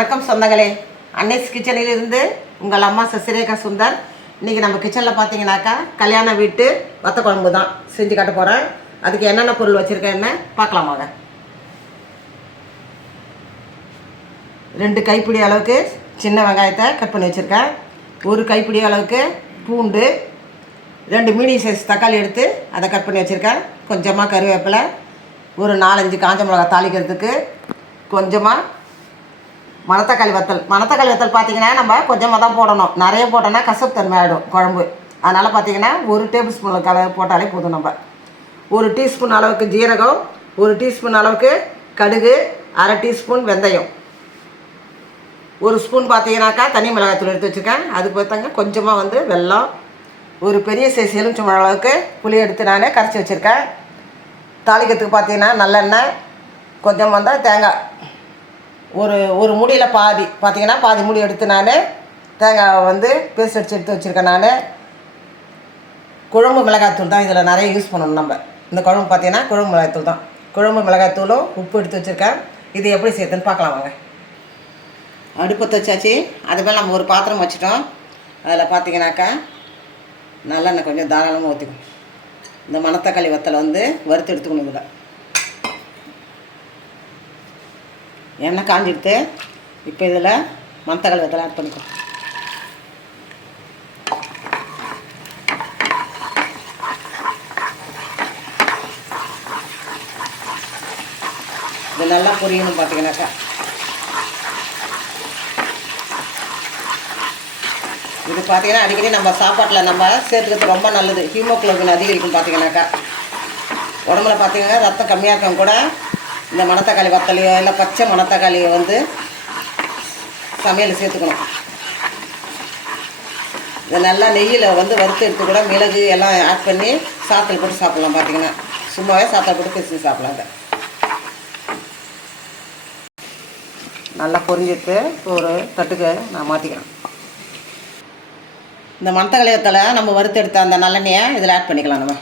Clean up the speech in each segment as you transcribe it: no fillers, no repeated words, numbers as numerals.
வணக்கம் சொந்தங்களே, அன்னைஸ் கிச்சனிலிருந்து உங்கள் அம்மா சசிரேகா சுந்தர். இன்றைக்கி நம்ம கிச்சனில் பார்த்தீங்கன்னாக்கா கல்யாண வீட்டு வத்த குழம்பு தான் செஞ்சு காட்ட போகிறேன். அதுக்கு என்னென்ன பொருள் வச்சுருக்கேன்னு பார்க்கலாமாங்க. 2 கைப்பிடி அளவுக்கு சின்ன வெங்காயத்தை கட் பண்ணி வச்சுருக்கேன். 1 கைப்பிடி அளவுக்கு பூண்டு, 2 மீடியம் சைஸ் தக்காளி எடுத்து அதை கட் பண்ணி வச்சுருக்கேன். கொஞ்சமாக கருவேப்பிலை, ஒரு 4-5 காஞ்ச மிளகா தாளிக்கிறதுக்கு, கொஞ்சமாக மணத்தக்காளி வத்தல் பார்த்திங்கன்னா நம்ம கொஞ்சமாக தான் போடணும். நிறைய போட்டோன்னா கசப்பு தன்மை ஆகிடும் குழம்பு. அதனால் பார்த்திங்கன்னா 1 டேபிள் ஸ்பூன் போட்டாலே போதும். நம்ம 1 டீஸ்பூன் அளவுக்கு ஜீரகம், 1 டீஸ்பூன் அளவுக்கு கடுகு, 1/2 டீஸ்பூன் வெந்தயம், 1 ஸ்பூன் பார்த்திங்கனாக்கா தனி மிளகாய்த்தூள் எடுத்து வச்சுருக்கேன். அதுக்கு பார்த்தாங்க கொஞ்சமாக வெல்லம், ஒரு பெரிய சைஸ் எலுமிச்சம்பழம் அளவுக்கு புளி எடுத்து நான் கரைச்சி வச்சுருக்கேன். தாளிக்கிறதுக்கு பார்த்திங்கன்னா நல்லெண்ணெய், கொஞ்சம் தேங்காய், ஒரு மூடியில் பாதி மூடி எடுத்து நான் தேங்காய் பேஸ்ட் அடித்து எடுத்து வச்சுருக்கேன். நான் குழம்பு மிளகாய்த்தூள் தான் இதில் நிறைய யூஸ் பண்ணணும். நம்ம இந்த குழம்பு பார்த்திங்கன்னா குழம்பு மிளகாய்த்தூள் தான். குழம்பு மிளகாய்த்தூளும் உப்பு எடுத்து வச்சுருக்கேன். இது எப்படி செய்யுதுன்னு பார்க்கலாம் வாங்க. அடுப்பத்தை வச்சாச்சு. அது மேலே நம்ம ஒரு பாத்திரம் வச்சுட்டோம். அதில் பார்த்திங்கனாக்கா நல்லெண்ணெய் கொஞ்சம் தாராளமாக ஊற்றிக்கணும். இந்த மணத்தக்காளி வத்தலை வறுத்து எடுத்துக்கணும். இதில் எண்ணெய் காஞ்சிடுத்து. இப்போ இதில் மணத்தக்காளி வத்தலை ஆட் பண்ணிக்கோ. இது நல்லா பொரியணும். பார்த்தீங்கன்னாக்கா இது பார்த்தீங்கன்னா அடிக்கடி நம்ம சாப்பாட்டில் நம்ம சேர்த்துக்கிறது ரொம்ப நல்லது. ஹீமோகுளோபின் அதிகரிக்கும். பார்த்தீங்கன்னாக்கா உடம்புல பார்த்தீங்கன்னா ரத்தம் கம்மியாக இருக்கவங்க கூட இந்த மணத்தக்காளி வத்தலையோ இல்லை பச்சை மணத்தக்காளியை சமையல் சேர்த்துக்கணும். இதை நல்லா நெய்யில் வறுத்து எடுத்து கூட மிளகு எல்லாம் ஆட் பண்ணி சாத்தில் போட்டு சாப்பிட்லாம். பார்த்தீங்கன்னா சும்மாவே சாத்தில் போட்டு பேசி சாப்பிட்லாங்க. நல்லா பொரிஞ்சிட்டு ஒரு தட்டுக்கு நான் மாற்றிக்கிறேன். இந்த மணத்தக்காளி வத்தலை நம்ம வறுத்து எடுத்த அந்த நல்லெண்ணெயை இதில் ஆட் பண்ணிக்கலாம். நம்ம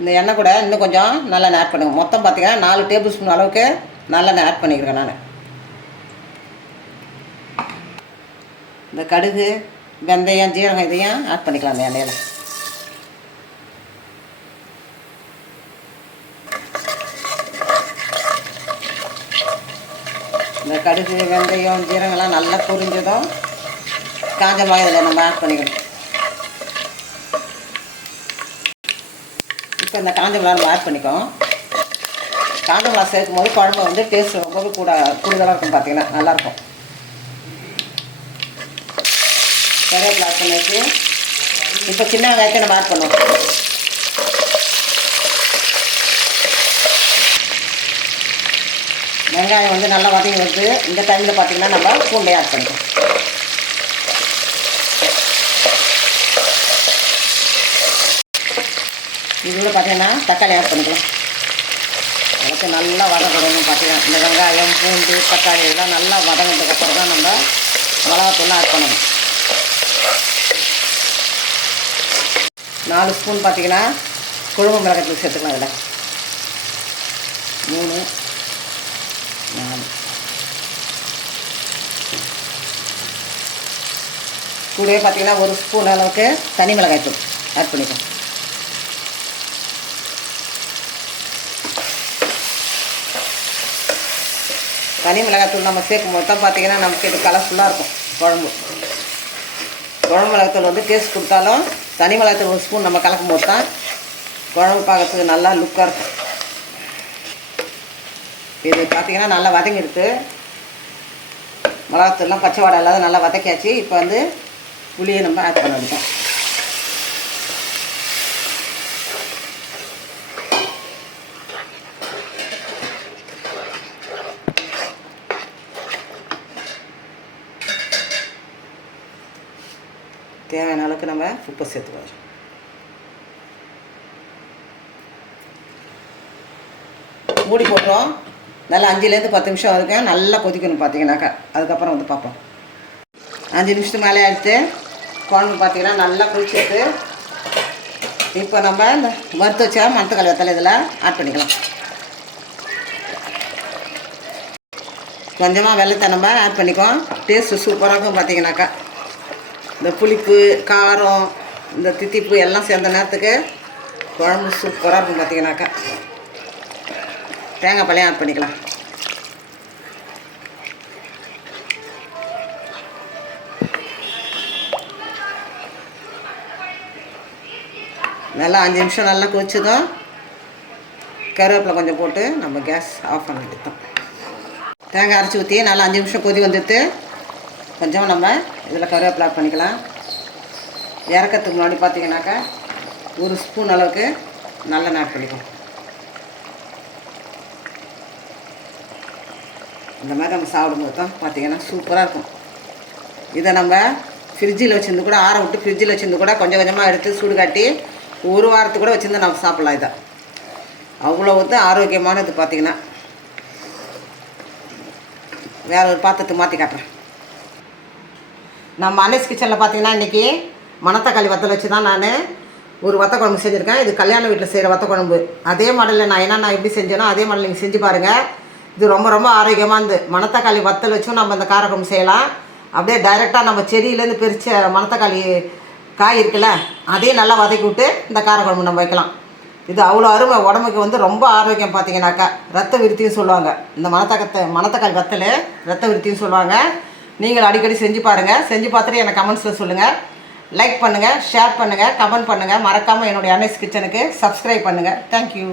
இந்த எண்ணெய் கூட இன்னும் கொஞ்சம் நல்லெண்ணெய் ஆட் பண்ணுங்க. மொத்தம் பார்த்திங்கன்னா 4 டேபிள் ஸ்பூன் அளவுக்கு நல்லெண்ணெய் ஆட் பண்ணிக்கிறேன். நான் இந்த கடுகு, வெந்தயம், ஜீரகம் இதையும் ஆட் பண்ணிக்கலாம். அந்த எண்ணெயில் இந்த கடுகு, வெந்தயம், ஜீரகம்லாம் நல்லா பொரிஞ்சதும் காஞ்ச மிளகாய் இதில் நம்ம ஆட் பண்ணிக்கணும். இப்போ இந்த காஞ்ச மிளகா நம்ம ஆட் பண்ணிக்கோம். காஞ்ச மிளகா சேர்க்கும் போது குழம்பு டேஸ்ட் ரொம்ப கூடுதலாக இருக்கும். பார்த்திங்கன்னா நல்லாயிருக்கும். கருவேப்பிலை ஆட் பண்ணிட்டு இப்போ சின்ன வெங்காயத்தை நம்ம ஆட் பண்ணுவோம். வெங்காயம் நல்லா வதங்கி வருது. இந்த டைமில் பார்த்திங்கன்னா நம்ம பூண்டை ஆட் பண்ணிக்கோம். இதோட பார்த்திங்கன்னா தக்காளி ஆட் பண்ணிக்கலாம். அதுக்கு நல்லா வதங்கணும். பார்த்திங்கன்னா இந்த வெங்காயம், பூண்டு, தக்காளி எல்லாம் நல்லா வதங்கினதுக்கப்புறம் தான் நம்ம மிளகாத்தூள்லாம் ஆட் பண்ணணும். 4 ஸ்பூன் பார்த்திங்கன்னா குழம்பு மிளகாத்தூள் சேர்த்துக்கலாம். அதில் 3, 4 கூடவே பார்த்திங்கன்னா 1 ஸ்பூன் அளவுக்கு தனி மிளகாய்த்தூள் ஆட் பண்ணிக்கலாம். தனி மிளகாய்த்தூள் நம்ம சேர்க்கும் போது தான் பார்த்திங்கன்னா நமக்கு இது கலர்ஃபுல்லாக இருக்கும். குழம்பு மிளகாய்த்தூள் டேஸ்ட் கொடுத்தாலும் தனி மிளகாய்த்தூள் 1 ஸ்பூன் நம்ம கலக்கும் போது தான் குழம்பு பார்க்கறதுக்கு நல்லா லுக்காக இருக்கும். இது பார்த்திங்கன்னா நல்லா வதங்கிடுது. மிளகாத்தூள்லாம் பச்சை வாடை இல்லாத நல்லா வதக்கியாச்சு. இப்போ புளியை நம்ம ஆட் பண்ண வேண்டியோம். தேவையான அளவுக்கு நம்ம உப்பு சேர்த்துக்கலாம். மூடி போட்டுறோம். நல்லா 5லேருந்து 10 நிமிஷம் வரைக்கும் நல்லா கொதிக்கணும். பார்த்திங்கனாக்கா அதுக்கப்புறம் பார்ப்போம். 5 நிமிஷத்துக்கு மேலே ஆகிடுத்து. குழம்பு பார்த்திங்கன்னா நல்லா கொதிச்சிட்டு இப்போ நம்ம இந்த வறுத்து வச்சா மணத்தக்காளி வத்தலை இதில் ஆட் பண்ணிக்கலாம். கொஞ்சமாக வெள்ளத்தை நம்ம ஆட் பண்ணிக்குவோம். டேஸ்ட்டு சூப்பராக இருக்கும். பார்த்தீங்கன்னாக்கா இந்த புளிப்பு காரம் இந்த தித்திப்பு எல்லாம் சேர்ந்த நேரத்துக்கு குழம்பு சூப்பராக இருக்கும். பார்த்தீங்கன்னாக்கா தேங்காய் பாலையும் ஆட் பண்ணிக்கலாம். நல்லா 5 நிமிஷம் நல்லா கொதிச்சதும் கருவேப்பிலை கொஞ்சம் போட்டு நம்ம கேஸ் ஆஃப் பண்ண வேண்டியதுதான். தேங்காய் அரைச்சி ஊற்றி நல்லா 5 நிமிஷம் கொதி வந்துட்டு கொஞ்சம் நம்ம இதில் கருவேப்பிலை ஆட் பண்ணிக்கலாம். இறக்கிறதுக்கு முன்னாடி பார்த்தீங்கன்னாக்கா 1 ஸ்பூன் அளவுக்கு நல்லெண்ணெய் ஆட் பண்ணிக்கலாம். இந்த மாதிரி நம்ம சாப்பிடும்போது தான் பார்த்தீங்கன்னா சூப்பராக இருக்கும். இதை நம்ம ஃப்ரிட்ஜில் வச்சுருந்து கூட ஆற விட்டு ஃப்ரிட்ஜில் வச்சுருந்து கூட கொஞ்சம் கொஞ்சமாக எடுத்து சூடு காட்டி 1 வாரத்துக்கு கூட வச்சுருந்து நம்ம சாப்பிட்லாம். இதை அவ்வளோ ஆரோக்கியமானது. பார்த்திங்கன்னா வேற ஒரு பாத்திரத்துக்கு மாற்றி காட்டுறேன். நம்ம அனேஸ் கிச்சனில் பார்த்திங்கன்னா இன்றைக்கி மணத்தக்காளி வத்தல் வச்சு தான் நான் ஒரு வத்த குழம்பு செஞ்சுருக்கேன். இது கல்யாண வீட்டில் செய்கிற வத்த குழம்பு. அதே மாடலில் நான் எப்படி செஞ்சேனோ அதே மாடல் நீங்கள் செஞ்சு பாருங்கள். இது ரொம்ப ரொம்ப ஆரோக்கியமானது. மணத்தக்காளி வத்தல் வச்சும் நம்ம இந்த காரக்குழம்பு செய்யலாம். அப்படியே டைரெக்டாக நம்ம செடியிலேருந்து பிரித்த மணத்தக்காளி காய் இருக்குல்ல அதையும் நல்லா வதக்கி விட்டு இந்த காரக்குழம்பு நம்ம வைக்கலாம். இது அவ்வளோ அருமை. உடம்புக்கு ரொம்ப ஆரோக்கியம். பார்த்தீங்கன்னாக்கா ரத்த விருத்தியும் சொல்லுவாங்க. இந்த மணத்தக்காளி வத்தல் ரத்த விருத்தியும் சொல்லுவாங்க. நீங்கள் அடிக்கடி செஞ்சு பாருங்கள். செஞ்சு பார்த்துட்டு எனக்கு கமெண்ட்ஸில் சொல்லுங்கள். லைக் பண்ணுங்கள், ஷேர் பண்ணுங்கள், கமெண்ட் பண்ணுங்கள். மறக்காமல் என்னுடைய அனேஸ் கிச்சனுக்கு சப்ஸ்கிரைப் பண்ணுங்கள். தேங்க்யூ.